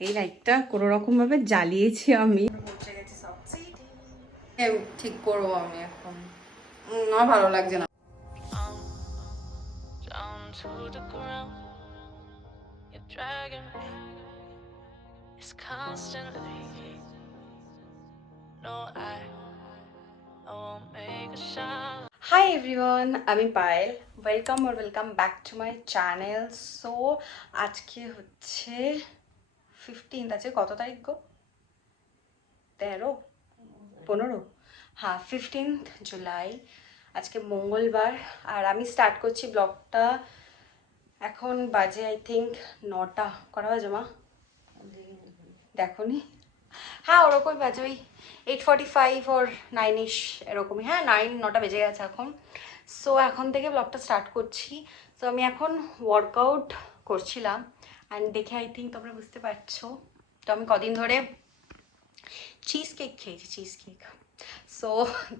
এই লাইটটা কোনো রকমভাবে জ্বালিয়েছি আমি। ঠিক করবো আমি এখন, আমার ভালো লাগছে না। হাই এভরিওয়ান, আমি Payel. Welcome back to my channel. So আজকে হচ্ছে 15th, আছে কত তারিখ গো? 13, 15, হ্যাঁ 15th জুলাই। আজকে মঙ্গলবার আর আমি স্টার্ট করছি ব্লগটা। এখন বাজে আই থিঙ্ক 9টা। কটা বাজে মা? দেখো নি? হ্যাঁ ওরকমই বাজে, ওই 8:45 ওর 9-ish এরকমই। হ্যাঁ 9-9টা বেজে গেছে এখন। সো এখন থেকে ব্লগটা স্টার্ট করছি। সো আমি এখন ওয়ার্কআউট করছিলাম অ্যান্ড দেখে আই থিঙ্ক তোমরা বুঝতে পারছো। তো আমি কদিন ধরে চিজ কেক খেয়েছি, চিজ কেক। সো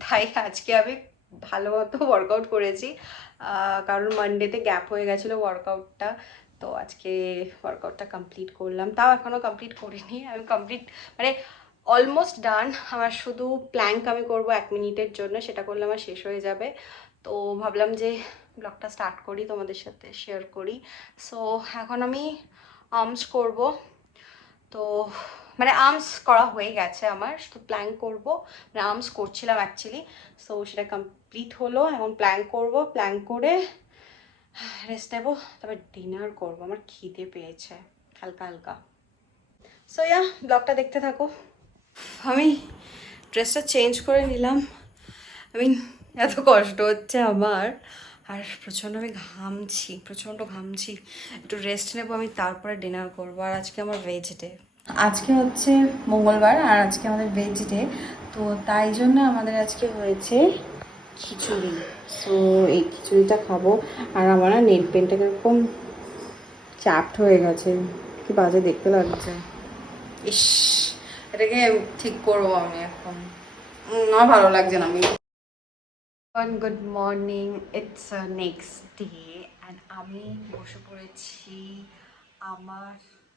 তাই আজকে আমি ভালো মতো ওয়ার্কআউট করেছি, কারণ মানডেতে গ্যাপ হয়ে গেছিলো ওয়ার্কআউটটা। তো আজকে ওয়ার্কআউটটা কমপ্লিট করলাম, তাও এখনও কমপ্লিট করিনি। আমি কমপ্লিট মানে অলমোস্ট ডান। আমার শুধু প্ল্যাঙ্ক আমি করব 1 মিনিটের জন্য, সেটা করলে আমার শেষ হয়ে যাবে। তো ভাবলাম যে ব্লগটা স্টার্ট করি, তোমাদের সাথে শেয়ার করি। সো এখন আমি আর্মস করব। তো মানে আর্মস করা হয়ে গেছে আমার, শুধু প্ল্যাঙ্ক করব। মানে আর্মস করছিলাম অ্যাকচুয়ালি। সো সেটা কমপ্লিট হলো, এখন প্ল্যাঙ্ক করব। প্ল্যাঙ্ক করে রেস্ট নেবো, তারপর ডিনার করব। আমার খিদে পেয়েছে হালকা হালকা। সো ইয়া, ব্লগটা দেখতে থাকো। আমি ড্রেসটা চেঞ্জ করে নিলাম। আই মিন এত কষ্ট হচ্ছে আমার, আর প্রচণ্ড আমি ঘামছি, প্রচণ্ড ঘামছি। একটু রেস্ট নেবো আমি, তারপরে ডিনার করবো। আর আজকে আমার ভেজ ডে। আজকে হচ্ছে মঙ্গলবার আর আজকে আমাদের ভেজ ডে। তো তাই জন্য আমাদের আজকে হয়েছে খিচুড়ি। সো এই খিচুড়িটা খাবো। আর আমার না নেল পেনটা কিরকম চ্যাপড হয়ে গেছে, কি বাজে দেখতে লাগছে। ইস, এটাকে ঠিক করবো আমি এখন, আমার ভালো লাগছে না। আমি good morning, it's next day and আমি বসে পড়েছি আমার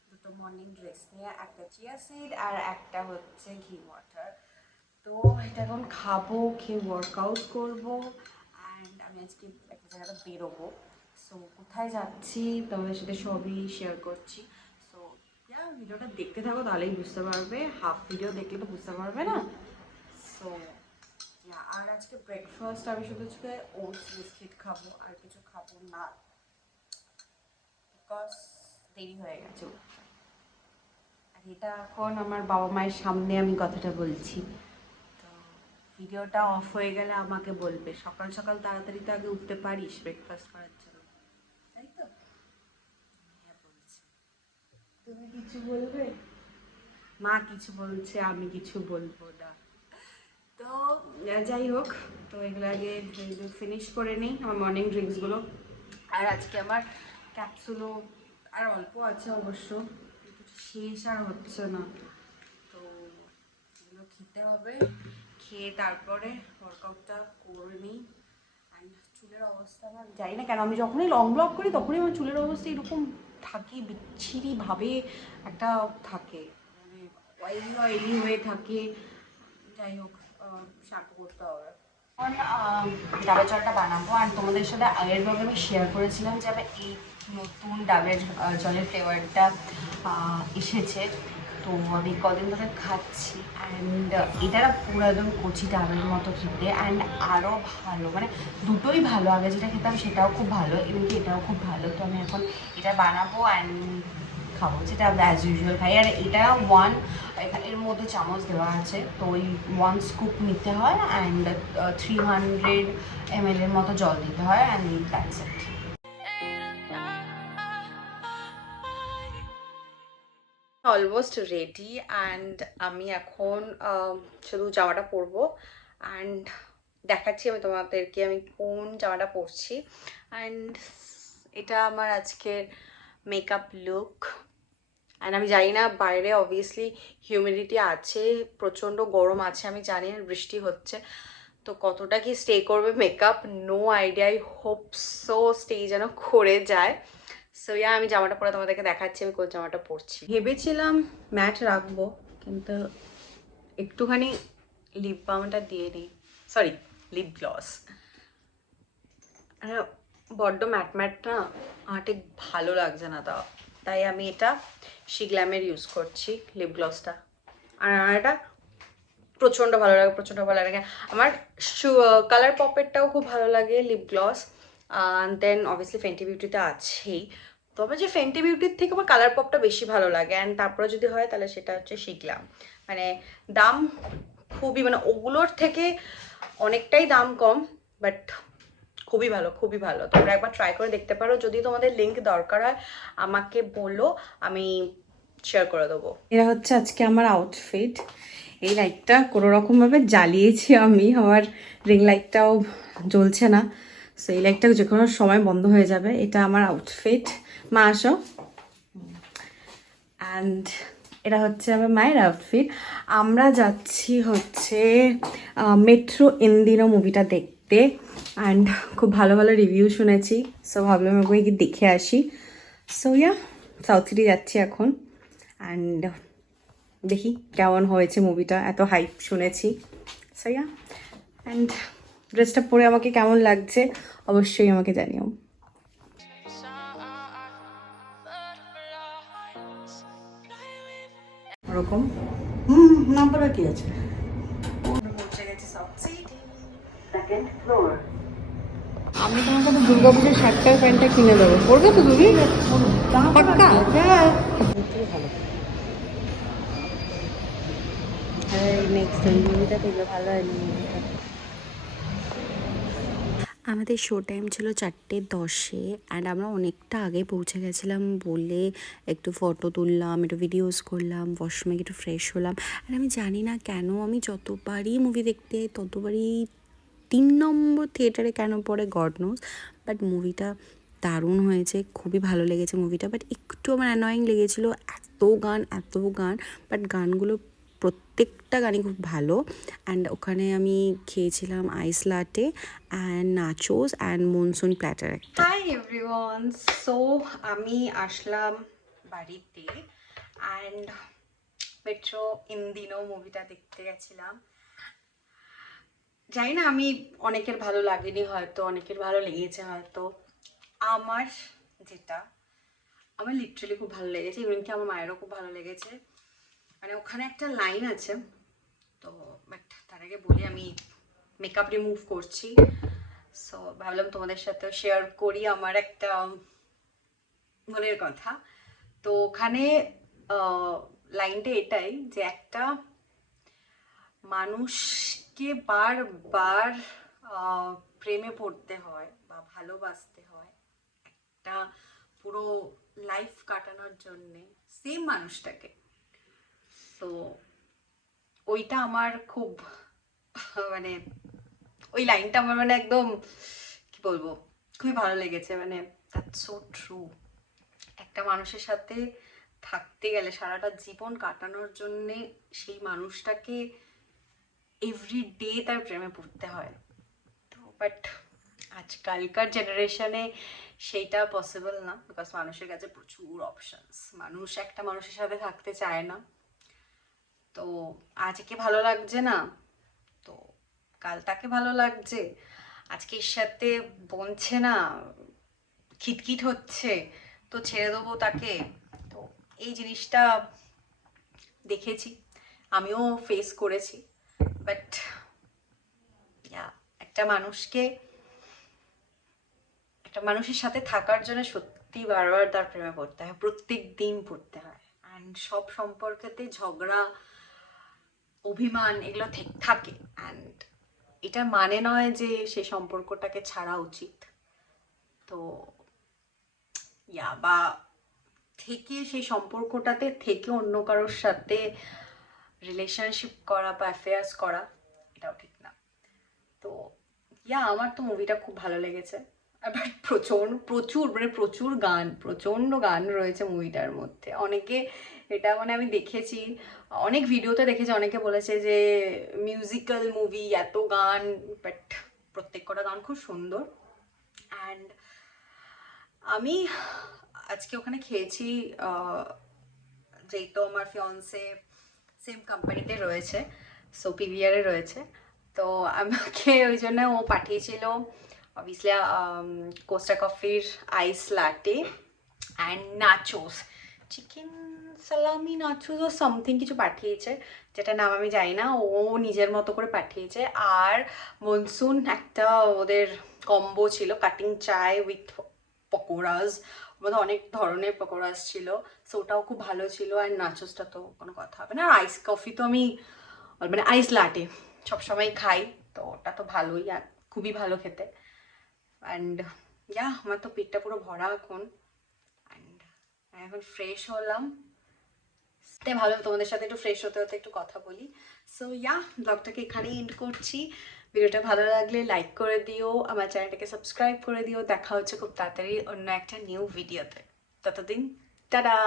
দুটো মর্নিং ড্রেস নিয়ে, একটা চিয়া সিড আর একটা হচ্ছে ঘি ওয়াটার। তো এটা এখন খাবো, খেয়ে ওয়ার্কআউট করবো অ্যান্ড আমি আজকে একটা জায়গাটা বেরোবো। সো কোথায় যাচ্ছি তোমাদের সাথে সবই শেয়ার করছি। সো ভিডিওটা দেখতে থাকো, তাহলেই বুঝতে পারবে। হাফ ভিডিও দেখলে তো বুঝতে পারবে না। সো আর আজকে ব্রেকফাস্ট আমি শুধু আজকে ওটস বিস্কিট খাবো, আর কিছু খাবো না, বিকজ দেরি হয়ে গেছে উঠতে। আর এটা এখন আমার বাবা মায়ের সামনে আমি কথাটা বলছি। তো ভিডিওটা অফ হয়ে গেলে আমাকে বলবে, সকাল সকাল তাড়াতাড়ি তো আগে উঠতে পারিস ব্রেকফাস্ট করার জন্য, তাই তো? হ্যাঁ বলছি, তুমি কিছু বলবে? মা কিছু বলছে, আমি কিছু বলবো না। তো যাই হোক, তো এগুলো আগে ফিনিশ করে নিই, আমার মর্নিং ড্রিঙ্কসগুলো। আর আজকে আমার ক্যাপসুলও আর অল্প আছে অবশ্য, কিন্তু শেষ আর হচ্ছে না। তো এগুলো খেতে হবে, খেয়ে তারপরে ওয়ার্কআউটটা করে নিই। অ্যান্ড চুলের অবস্থা না জানি না কেন, আমি যখনই লং ব্লগ করি তখনই আমার চুলের অবস্থা এরকম থাকে, বিচ্ছিরিভাবে একটা থাকে, মানে অয়েলি অয়েলি হয়ে থাকে। যাই হোক, শ্যাম্পু করতে হবে। এখন ডাবের জলটা বানাবো। আর তোমাদের সাথে আগের ব্লগে আমি শেয়ার করেছিলাম যে আমি এই নতুন ডাবের জলের ফ্লেভারটা এসেছে। তো আমি কদিন ধরে খাচ্ছি অ্যান্ড এটা পুরো একদম কচি ডাবের মতো খেতে, অ্যান্ড আরও ভালো, মানে দুটোই ভালো। আগে যেটা খেতাম সেটাও খুব ভালো, এমনকি এটাও খুব ভালো। তো আমি এখন এটা বানাবো অ্যান্ড খাবো, যেটা আমরা অ্যাজ ইউজুয়াল খাই। আর এটা এর মধ্যে চামচ দেওয়া আছে, তো ওই 1 স্কুপ নিতে হয় অ্যান্ড 300 ml এর মতো জল দিতে হয় and that's it. Almost ready and আমি এখন শুধু জামাটা পরবো অ্যান্ড দেখাচ্ছি আমি তোমাদেরকে আমি কোন জামাটা পরছি। অ্যান্ড এটা আমার আজকের মেকআপ লুক। অ্যান্ড আমি জানি না, বাইরে অবভিয়াসলি হিউমিডিটি আছে, প্রচণ্ড গরম আছে, আমি জানি না, বৃষ্টি হচ্ছে, তো কতটা কি স্টে করবে makeup, no idea. I hope so stay যেন করে যায়। সো ইয়া আমি জামাটা পরে তোমাদেরকে দেখাচ্ছি আমি কোন জামাটা পরছি। ভেবেছিলাম ম্যাট রাখবো, কিন্তু একটুখানি লিপ বামটা দিয়ে নিই, সরি লিপ গ্লস। বড্ড ম্যাট ম্যাট না আমার ঠিক ভালো লাগছে না, তাই আমি এটা শিগ্ল্যামের ইউজ করছি লিপ গ্লসটা। আর আমার এটা প্রচণ্ড ভালো লাগে, প্রচণ্ড ভালো লাগে আমার। কালার পপেরটাও খুব ভালো লাগে lip gloss. Then obviously Fenty বিউটিতে আছেই, তবে যে ফেন্টি বিউটির থেকে আমার কালার পপটা বেশি ভালো লাগে। অ্যান্ড তারপরে যদি হয় তাহলে সেটা হচ্ছে শিগ্লাম। মানে দাম খুবই, মানে ওগুলোর থেকে অনেকটাই দাম কম, বাট খুবই ভালো, খুবই ভালো। তোমরা একবার ট্রাই করে দেখতে পারো। যদি তোমাদের লিঙ্ক দরকার হয় আমাকে বলো, আমি শেয়ার করে দেবো। এরা হচ্ছে আজকে আমার আউটফিট। এই লাইটটা কোনো রকমভাবে জ্বালিয়েছি আমি, আমার রিং লাইটটাও জ্বলছে না, সো এই লাইটটা যে কোনো সময় বন্ধ হয়ে যাবে। এটা আমার আউটফিট। মা আসো। অ্যান্ড এটা হচ্ছে আমার মায়ের আউটফিট। আমরা যাচ্ছি হচ্ছে মেট্রো ইন্দিনো মুভিটা দেখতে, অ্যান্ড খুব ভালো ভালো রিভিউ শুনেছি, সো ভাবলাম ওগুলো কি দেখে আসি। সো ইয়া সাউথ সিটি যাচ্ছি এখন, অ্যান্ড দেখি কেমন হয়েছে মুভিটা, এত হাইপ শুনেছি। সো ইয়া, অ্যান্ড ড্রেসটা পরে আমাকে কেমন লাগছে অবশ্যই আমাকে জানিও। ওরকম নাম্বারে কি আছে? পৌঁছে গেছি সাউথ সিটি। আমি তোমাকে তো দুর্গাপুজোর শার্টটা প্যান্টটা কিনে দেবো, পরবে তো তুমি? পাক্কা? হ্যাঁ, ভালো। নেক্সট মুভিটা দেখবে, ভালো হয় মুভিটা। আমাদের শো টাইম ছিল 4:10 অ্যান্ড আমরা অনেকটা আগে পৌঁছে গেছিলাম বলে একটু ফটো তুললাম, একটু ভিডিওস করলাম, ওয়াশরুমে একটু ফ্রেশ হলাম। আর আমি জানি না কেন আমি যতবারই মুভি দেখতে যাই ততবারই 3 নম্বর থিয়েটারে কেন পড়ে গড নোজ, বাট মুভিটা দারুণ হয়েছে, খুবই ভালো লেগেছে মুভিটা। বাট একটু আমার অ্যানয়িং লেগেছিলো, এত গান, বাট গানগুলো প্রত্যেকটা গানই খুব ভালো। অ্যান্ড ওখানে আমি খেয়েছিলাম ice latte and nachos and monsoon platter একটা। হাই এভরিওয়ান, সো আমি আসলাম বাড়িতে, অ্যান্ড মেট্রো ইন্দিনো মুভিটা দেখতে গেছিলাম। জানি না, আমি অনেকের ভালো লাগেনি হয়তো, অনেকের ভালো লেগেছে হয়তো। আমার যেটা, আমার লিটারালি খুব ভালো লেগেছে, এমনকি আমার মায়েরও খুব ভালো লেগেছে। মানে ওখানে একটা লাইন আছে, তো বাট তার আগে বলি আমি মেকআপ রিমুভ করছি, সো ভাবলাম তোমাদের সাথেও শেয়ার করি আমার একটা মনের কথা। তো ওখানে লাইনটা এটাই যে একটা মানুষকে বারবার প্রেমে পড়তে হয় বা ভালোবাসতে হয় একটা পুরো লাইফ কাটানোর জন্যে সেম মানুষটাকে। তো ওইটা আমার খুব মানে ওই লাইনটা আমার মানে একদম কি বলবো, খুবই ভালো লেগেছে। মানে দ্যাটস সো ট্রু। একটা মানুষের সাথে থাকতে গেলে, সারাটা জীবন কাটানোর জন্যে সেই মানুষটাকে এভরিডে তার প্রেমে পড়তে হয়। তো বাট আজকালকার জেনারেশনে সেইটা পসিবল না, বিকজ মানুষের কাছে প্রচুর অপশনস, মানুষ একটা মানুষের সাথে থাকতে চায় না। তো আজকে ভালো লাগছে না তো কাল তাকে ভালো লাগছে, আজকে এর সাথে বনছে না, খিটখিট হচ্ছে, তো ছেড়ে দেবো তাকে। তো এই জিনিসটা দেখেছি, আমিও ফেস করেছি। বাট একটা মানুষকে, একটা মানুষের সাথে থাকার জন্য সত্যি বারবার তার প্রেমে পড়তে হয়, প্রত্যেক দিন পড়তে হয়। অ্যান্ড সব সম্পর্কেতে ঝগড়া, অভিমান এগুলো থাকে। অ্যান্ড এটা মানে নয় যে সেই সম্পর্কটাকে ছাড়া উচিত। তো বা থেকে সেই সম্পর্কটাতে থেকে অন্য কারোর সাথে রিলেশনশিপ করা বা অ্যাফেয়ার্স করা, এটাও ঠিক না। তো আমার তো মুভিটা খুব ভালো লেগেছে। আবার প্রচুর মানে প্রচণ্ড গান রয়েছে মুভিটার মধ্যে। অনেকে এটা মানে আমি দেখেছি, অনেক ভিডিওতে দেখেছি, অনেকে বলেছে যে মিউজিক্যাল মুভি, এত গান, বাট প্রত্যেক কটা গান খুব সুন্দর। অ্যান্ড আমি আজকে ওখানে খেয়েছি, যেই তো আমার ফিয়ন্সে সেম কোম্পানিতে রয়েছে, সো পিভিআরে রয়েছে। তো আমাকে ওই জন্য ও পাঠিয়েছিল অবভিয়াসলি কোস্টা কফির আইস লাটে অ্যান্ড নাচোস, চিকেন সালামি নাচোস ও সামথিং কিছু পাঠিয়েছে, যেটা নাম আমি জানি না, ও নিজের মতো করে পাঠিয়েছে। আর মনসুন একটা ওদের কম্বো ছিল, কাটিং চায় উইথ পকোড়াস, ওর মধ্যে অনেক ধরনের পকোড়াস ছিল, সো ওটাও খুব ভালো ছিল। আর নাচোসটা তো কোনো কথা হবে না। আর আইস কফি তো আমি মানে আইস লাটে সবসময় খাই, তো ওটা তো ভালোই, আর খুবই ভালো খেতে। অ্যান্ড আমার তো পেটটা পুরো ভরা এখন, অ্যান্ড এখন ফ্রেশ হলাম, তাই ভালো তোমাদের সাথে একটু ফ্রেশ হতে হতে একটু কথা বলি। সো ব্লগটাকে এখানেই এন্ড করছি। ভিডিওটা ভালো লাগলে লাইক করে দিও, আমার চ্যানেলটাকে সাবস্ক্রাইব করে দিও। দেখা হচ্ছে খুব তাড়াতাড়ি অন্য একটা নিউ ভিডিওতে। ততদিন টাটা।